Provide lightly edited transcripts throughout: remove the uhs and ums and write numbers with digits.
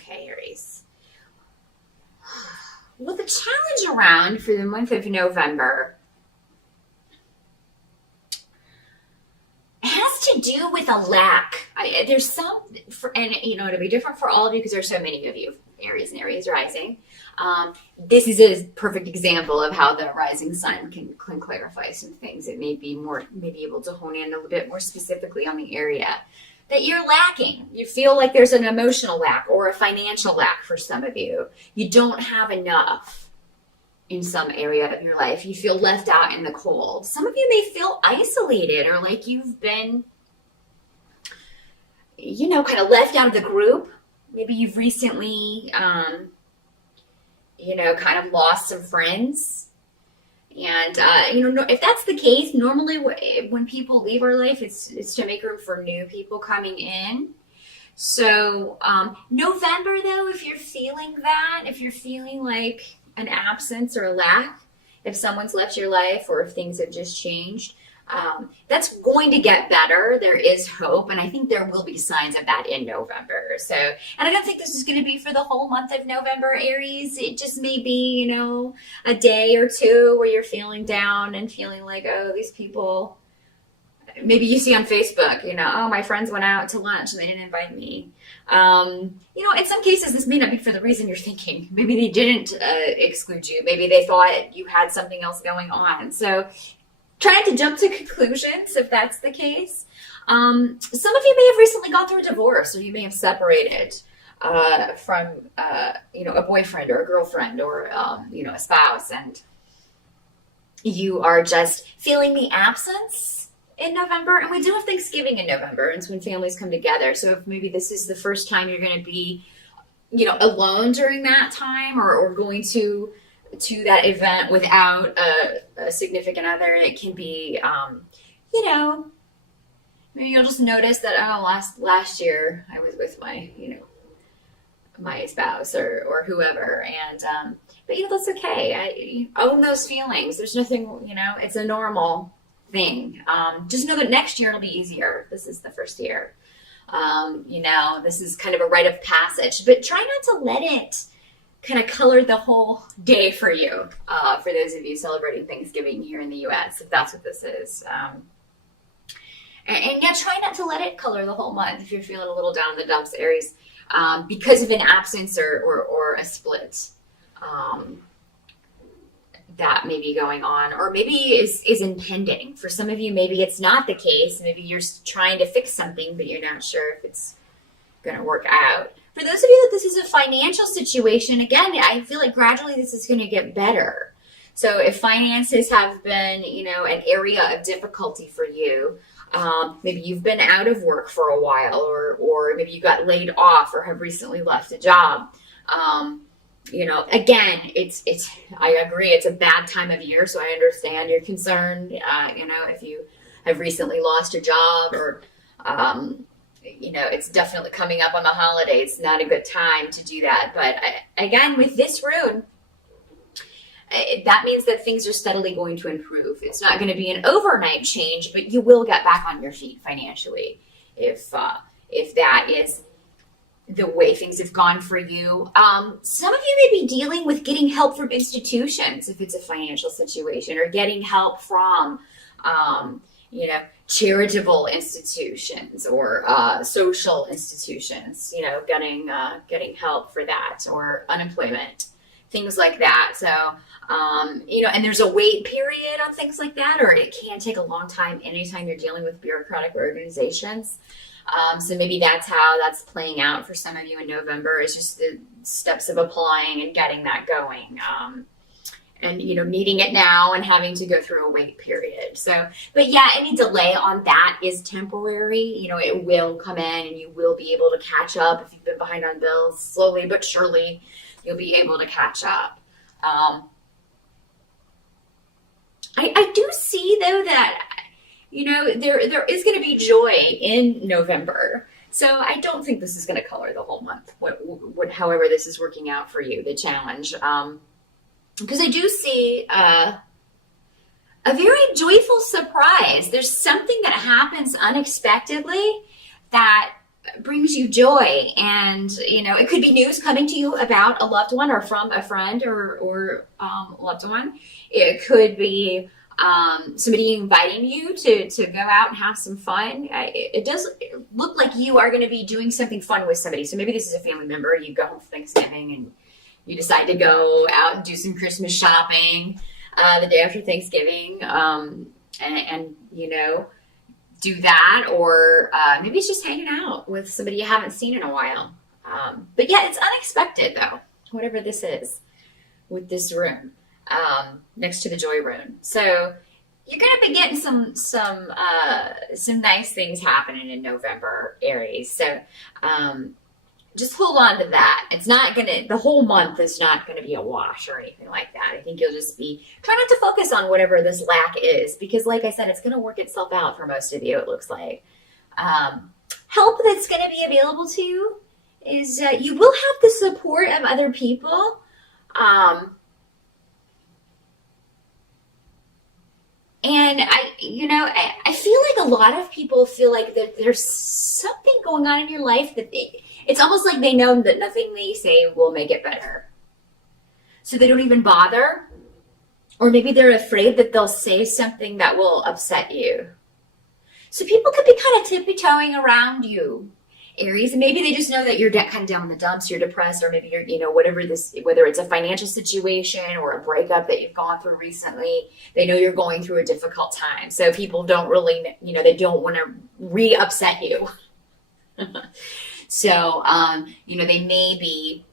Okay, Aries. Well, the challenge around for the month of November has to do with a lack. There's some, and it'll be different for all of you because there's so many of you, Aries and Aries rising. This is a perfect example of how the rising sign can clarify some things. It may be able to hone in a little bit more specifically on the area that you're lacking. You feel like there's an emotional lack or a financial lack for some of you. You don't have enough in some area of your life. You feel left out in the cold. Some of you may feel isolated or like you've been, kind of left out of the group. Maybe you've recently, kind of lost some friends. And, if that's the case, normally when people leave our life, it's to make room for new people coming in. So November, though, if you're feeling that, if you're feeling like an absence or a lack, if someone's left your life or if things have just changed, that's going to get better. There is hope, and I think there will be signs of that in November. So, and I don't think this is going to be for the whole month of November, Aries. It just may be, a day or two where you're feeling down and feeling like, oh, these people, maybe you see on Facebook, oh, my friends went out to lunch and they didn't invite me. In some cases, this may not be for the reason you're thinking. Maybe they didn't exclude you. Maybe they thought you had something else going on. So try not to jump to conclusions if that's the case. Some of you may have recently gone through a divorce, or you may have separated from, a boyfriend or a girlfriend or, a spouse, and you are just feeling the absence in November. And we do have Thanksgiving in November. It's when families come together. So if maybe this is the first time you're going to be, alone during that time or going to that event without a significant other, it can be, maybe you'll just notice that, last year I was with my, my spouse or whoever. And, but that's okay. I own those feelings. There's nothing, it's a normal thing. Just know that next year it'll be easier. This is the first year. This is kind of a rite of passage, but try not to let it kind of color the whole day for you, for those of you celebrating Thanksgiving here in the U.S., if that's what this is. And try not to let it color the whole month if you're feeling a little down in the dumps, Aries, because of an absence or a split that may be going on, or maybe is impending. For some of you, maybe it's not the case. Maybe you're trying to fix something, but you're not sure if it's going to work out. For those of you that this is a financial situation, again, I feel like gradually this is going to get better. So if finances have been, an area of difficulty for you, maybe you've been out of work for a while, or maybe you got laid off or have recently left a job. Again, I agree, it's a bad time of year, so I understand you're concerned, if you have recently lost a job or, it's definitely coming up on the holidays, not a good time to do that. But again, with this rune, that means that things are steadily going to improve. It's not going to be an overnight change, but you will get back on your feet financially if that is the way things have gone for you. Some of you may be dealing with getting help from institutions if it's a financial situation, or getting help from, charitable institutions or social institutions, getting help for that, or unemployment, things like that. So, and there's a wait period on things like that, or it can take a long time anytime you're dealing with bureaucratic organizations. So maybe that's how that's playing out for some of you in November, is just the steps of applying and getting that going. And, needing it now and having to go through a wait period. So, but yeah, any delay on that is temporary. It will come in and you will be able to catch up. If you've been behind on bills, slowly but surely, you'll be able to catch up. I do see, though, that, there is going to be joy in November. So I don't think this is going to color the whole month, however this is working out for you, the challenge. Because I do see a very joyful surprise. There's something that happens unexpectedly that brings you joy. And, it could be news coming to you about a loved one or from a friend or loved one. It could be somebody inviting you to go out and have some fun. It does look like you are going to be doing something fun with somebody. So maybe this is a family member. You go home for Thanksgiving and you decide to go out and do some Christmas shopping the day after Thanksgiving, and do that. Or maybe it's just hanging out with somebody you haven't seen in a while. But yeah, it's unexpected though, whatever this is with this room next to the joy room. So you're going to be getting some nice things happening in November, Aries. So just hold on to that. It's not going to, the whole month is not going to be a wash or anything like that. I think you'll just be, try not to focus on whatever this lack is, because like I said, it's going to work itself out for most of you, it looks like. Help that's going to be available to you is you will have the support of other people. And I feel like a lot of people feel like that there's something going on in your life that it's almost like they know that nothing they say will make it better. So they don't even bother. Or maybe they're afraid that they'll say something that will upset you. So people could be kind of tippy-toeing around you, Aries, and maybe they just know that you're kind of down in the dumps, you're depressed, or maybe you're, whatever whether it's a financial situation or a breakup that you've gone through recently, they know you're going through a difficult time. So people don't really, they don't want to re-upset you. So, they may be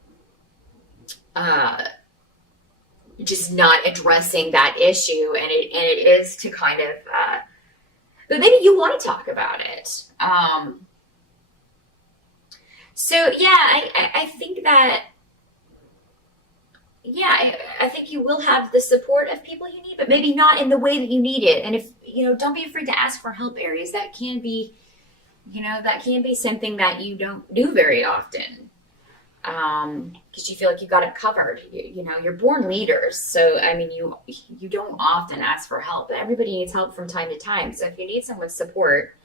just not addressing that issue, and it is to kind of, but maybe you want to talk about it. So yeah, I think that, I think you will have the support of people you need, but maybe not in the way that you need it. And if, don't be afraid to ask for help, Aries. That can be, something that you don't do very often. Because you feel like you got it covered. You're born leaders. So, I mean, you don't often ask for help. Everybody needs help from time to time. So if you need someone's support,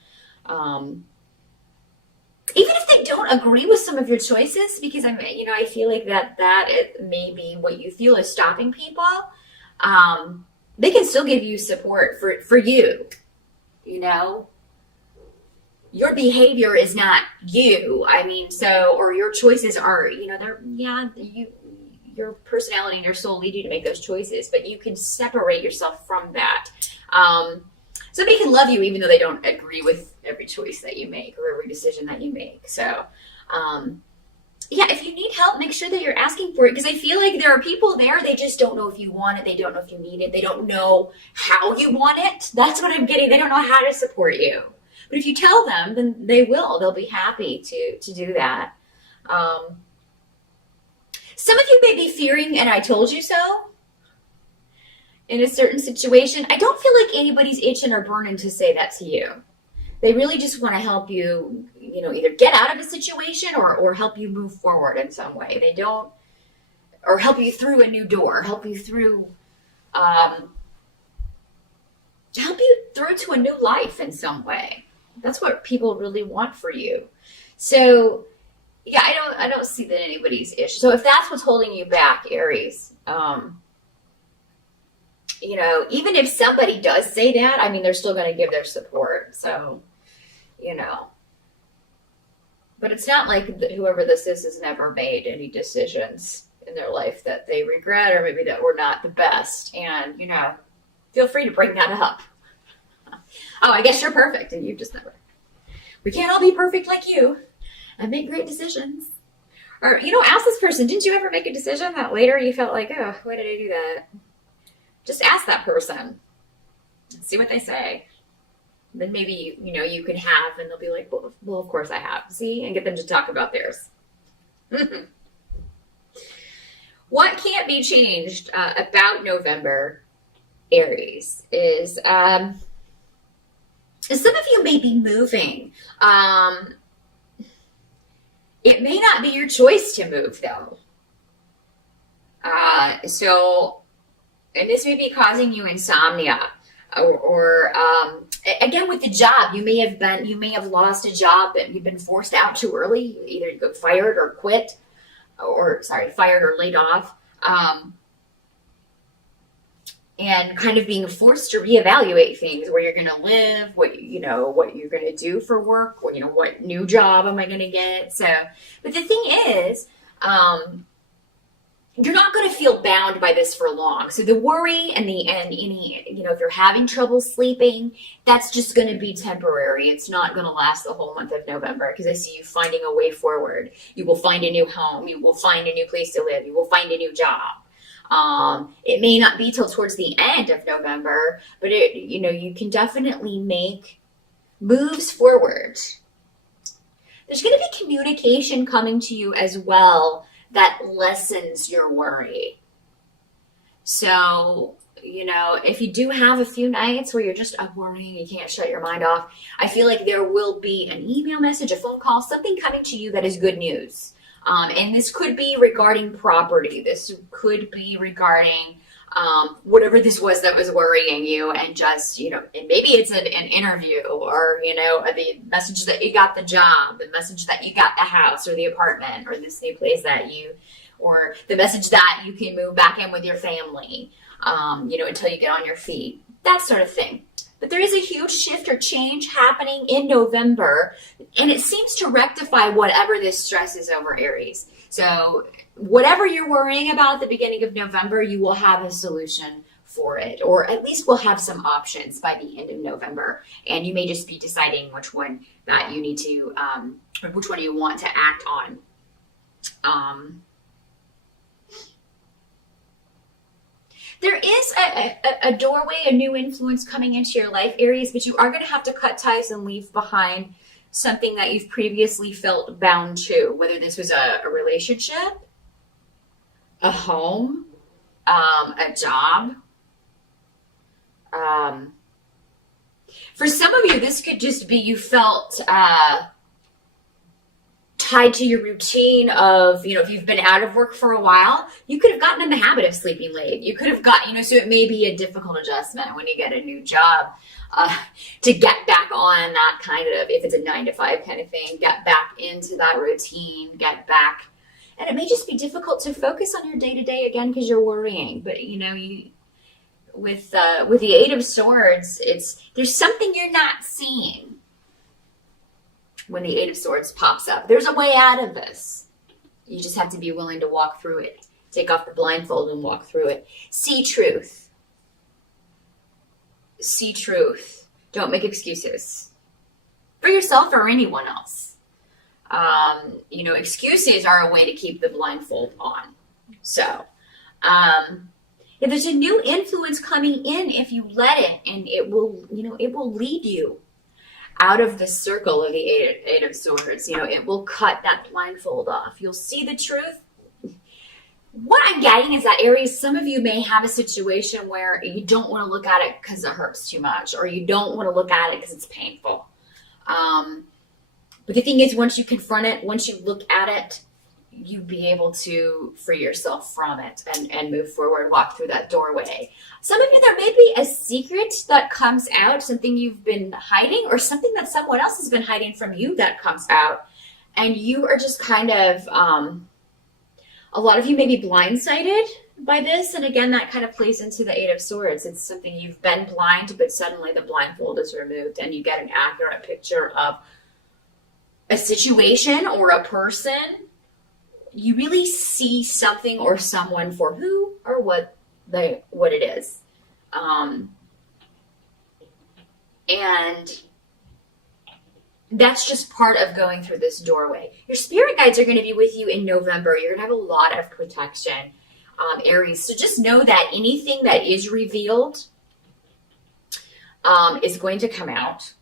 even if they don't agree with some of your choices, because I feel like that it may be what you feel is stopping people, they can still give you support for you. Your behavior is not you. Or your choices are, your personality and your soul lead you to make those choices, but you can separate yourself from that. Somebody can love you even though they don't agree with every choice that you make or every decision that you make. So, if you need help, make sure that you're asking for it, because I feel like there are people there, they just don't know if you want it. They don't know if you need it. They don't know how you want it. That's what I'm getting. They don't know how to support you. But if you tell them, then they will. They'll be happy to do that. Some of you may be fearing, and I told you so, in a certain situation. I don't feel like anybody's itching or burning to say that to you. They really just want to help you, either get out of a situation or help you move forward in some way. They don't, or help you through a new door, help you through to a new life in some way. That's what people really want for you. So, I don't see that anybody's issue. So if that's what's holding you back, Aries, even if somebody does say that, they're still going to give their support. So, but it's not like whoever this is has never made any decisions in their life that they regret, or maybe that were not the best. And, feel free to bring that up. Oh, I guess you're perfect and you've just never. We can't all be perfect like you and make great decisions. Or, ask this person, didn't you ever make a decision that later you felt like, oh, why did I do that? Just ask that person. See what they say. Then maybe, you can have, and they'll be like, well, of course I have. See? And get them to talk about theirs. What can't be changed about November, Aries, is some of you may be moving. It may not be your choice to move, though. And this may be causing you insomnia or Again, with the job, you may have lost a job that you've been forced out too early. Either you got fired or quit, or sorry, fired or laid off. And kind of being forced to reevaluate things, where you're going to live, what you're going to do for work, what new job am I going to get. So, but the thing is, you're not going to feel bound by this for long. So the worry and any, if you're having trouble sleeping, that's just going to be temporary. It's not going to last the whole month of November, because I see you finding a way forward. You will find a new home. You will find a new place to live. You will find a new job. It may not be till towards the end of November, but you can definitely make moves forward. There's going to be communication coming to you as well that lessens your worry. So, if you do have a few nights where you're just up worrying, you can't shut your mind off, I feel like there will be an email message, a phone call, something coming to you that is good news. And this could be regarding property. This could be regarding whatever this was that was worrying you, and just, and maybe it's an interview, or, the message that you got the job, the message that you got the house or the apartment or this new place or the message that you can move back in with your family, until you get on your feet, that sort of thing. But there is a huge shift or change happening in November, and it seems to rectify whatever this stress is over, Aries. So whatever you're worrying about at the beginning of November, you will have a solution for it, or at least we'll have some options by the end of November. And you may just be deciding which one that you need to, or which one you want to act on. There is a doorway, a new influence coming into your life, Aries, but you are going to have to cut ties and leave behind something that you've previously felt bound to, whether this was a relationship, a home, a job. For some of you, this could just be you felt tied to your routine of, if you've been out of work for a while, you could have gotten in the habit of sleeping late. You could have got, so it may be a difficult adjustment when you get a new job to get back on that kind of, if it's a 9-to-5 kind of thing, get back into that routine, get back. And it may just be difficult to focus on your day-to-day again because you're worrying. But, with the Eight of Swords, there's something you're not seeing. When the Eight of Swords pops up, there's a way out of this. You just have to be willing to walk through it. Take off the blindfold and walk through it. See truth. See truth. Don't make excuses for yourself or anyone else. Excuses are a way to keep the blindfold on. So, there's a new influence coming in if you let it, and it will lead you out of the circle of the Eight of Swords. It will cut that blindfold off. You'll see the truth. What I'm getting is that, Aries, some of you may have a situation where you don't want to look at it because it hurts too much, or you don't want to look at it because it's painful. But the thing is, once you confront it, once you look at it, you'll be able to free yourself from it and move forward, walk through that doorway. Some of you, there may be a secret that comes out, something you've been hiding, or something that someone else has been hiding from you that comes out. And you are just kind of, a lot of you may be blindsided by this. And again, that kind of plays into the Eight of Swords. It's something you've been blind, but suddenly the blindfold is removed and you get an accurate picture of a situation or a person. You really see something or someone for who or what it is. And that's just part of going through this doorway. Your spirit guides are going to be with you in November. You're going to have a lot of protection, Aries. So just know that anything that is revealed is going to come out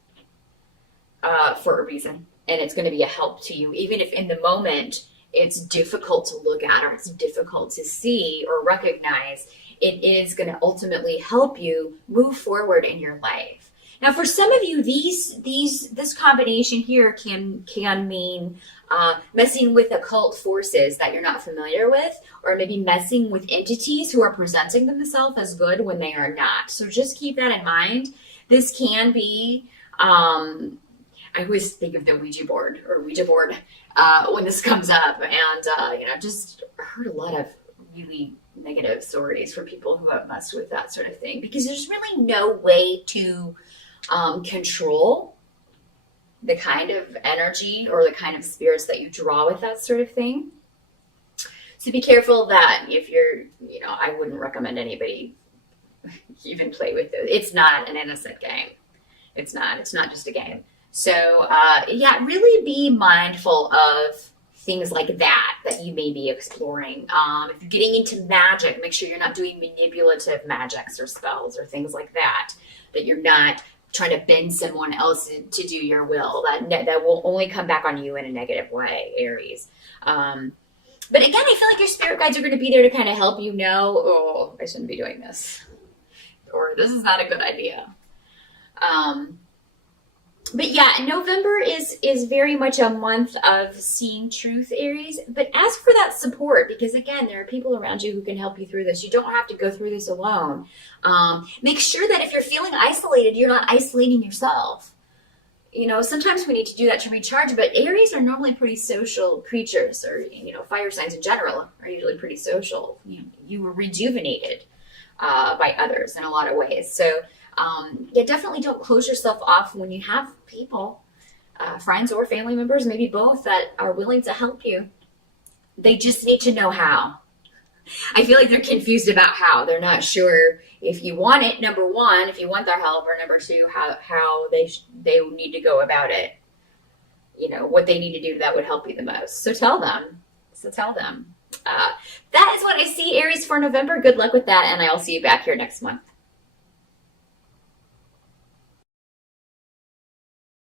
for a reason. And it's going to be a help to you, even if in the moment it's difficult to look at or it's difficult to see or recognize. It is going to ultimately help you move forward in your life. Now, for some of you, this combination here can mean messing with occult forces that you're not familiar with, or maybe messing with entities who are presenting themselves as good when they are not. So just keep that in mind, This can be, I always think of the Ouija board when this comes up. And, just heard a lot of really negative stories from people who have messed with that sort of thing, because there's really no way to control the kind of energy or the kind of spirits that you draw with that sort of thing. So be careful that if you're, I wouldn't recommend anybody even play with it. It's not an innocent game. It's not just a game. So, really be mindful of things like that you may be exploring. If you're getting into magic, make sure you're not doing manipulative magics or spells or things like that you're not trying to bend someone else to do your will. That will only come back on you in a negative way, Aries. But again, I feel like your spirit guides are going to be there to kind of help you know, oh, I shouldn't be doing this, or this is not a good idea. But yeah, November is very much a month of seeing truth, Aries. But ask for that support, because again, there are people around you who can help you through this. You don't have to go through this alone. Make sure that if you're feeling isolated, you're not isolating yourself. Sometimes we need to do that to recharge, but Aries are normally pretty social creatures, or, fire signs in general are usually pretty social. You were rejuvenated by others in a lot of ways. So, definitely don't close yourself off when you have people, friends or family members, maybe both, that are willing to help you. They just need to know how. I feel like they're confused about how. They're not sure if you want it, number one, if you want their help, or number two, how they need to go about it. What they need to do that would help you the most. So tell them. That is what I see, Aries, for November. Good luck with that, and I'll see you back here next month.